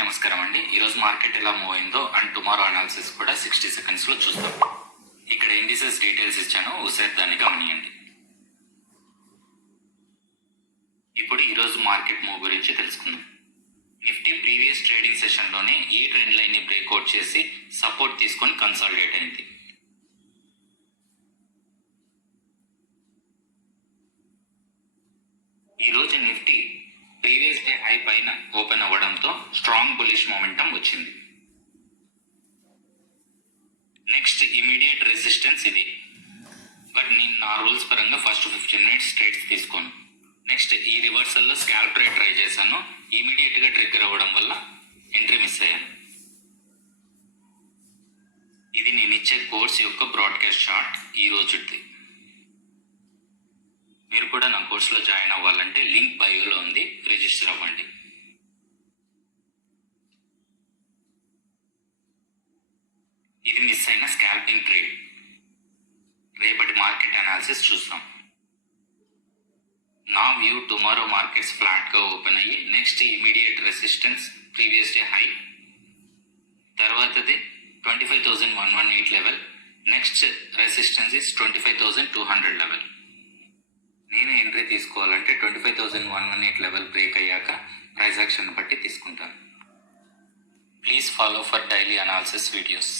నమస్కారం అండి. ఈరోజు మార్కెట్ ఎలా మూవ్ అయిందో అండ్ టుమారో అనాలిసిస్ కూడా 60 సెకండ్స్ లో చూస్తాం. ఇక్కడ ఇండిసెస్ డీటెయిల్స్ ఇచ్చాను, ఒకసారి దాన్ని గమనియండి. ఇప్పుడు ఈరోజు మార్కెట్ మూవ్ గురించి తెలుసుకుందాం. నిఫ్టీ ప్రీవియస్ ట్రేడింగ్ సెషన్ లోనే ఈ ట్రెండ్ లైన్ ని బ్రేక్అవుట్ చేసి సపోర్ట్ తీసుకొని కన్సాలిడేట్ అయింది. ఈరోజు నిఫ్టీ ప్రీవియస్ డే హై పైన ఓపెన్ అవ్వడంతో స్ట్రాంగ్ బులిష్ మొమెంటం వచ్చింది. నెక్స్ట్ ఇమీడియట్ రెసిస్టెన్స్ ఇది, బట్ నేను నా రూల్స్ పరంగా ఫస్ట్ 15 మినిట్స్ ట్రేడ్స్ తీసుకోను. నెక్స్ట్ ఈ రివర్సల్ లో స్కాల్ప్ ట్రేడ్ ట్రై చేశాను, ఇమీడియట్ గా ట్రిగ్గర్ అవ్వడం వల్ల ఎంట్రీ మిస్ అయ్యాను. ఇది నేను ఇచ్చే కోర్స్ యొక్క బ్రాడ్కాస్ట్ చార్ట్ ఈ రోజుది. మీరు కూడా నా కోర్సులో జాయిన్ అవ్వాలంటే లింక్ బయోలో ఉంది, రిజిస్టర్ అవ్వండి. ఇది మిస్ అయిన స్కాల్పింగ్ ట్రేడ్. రేపటి మార్కెట్ అనాలిసిస్ చూస్తాం. నా వ్యూ టుమారో మార్కెట్స్ ఫ్లాట్ గా ఓపెన్ అయ్యి next immediate resistance previous day high, తర్వాతది 25,118 level, next resistance is 25,200 level. నేను ఎంట్రీ తీసుకోవాలంటే 25,118 లెవెల్ బ్రేక్ అయ్యాక ప్రైస్ యాక్షన్ బట్టి తీసుకుంటాను. Please follow for daily analysis videos.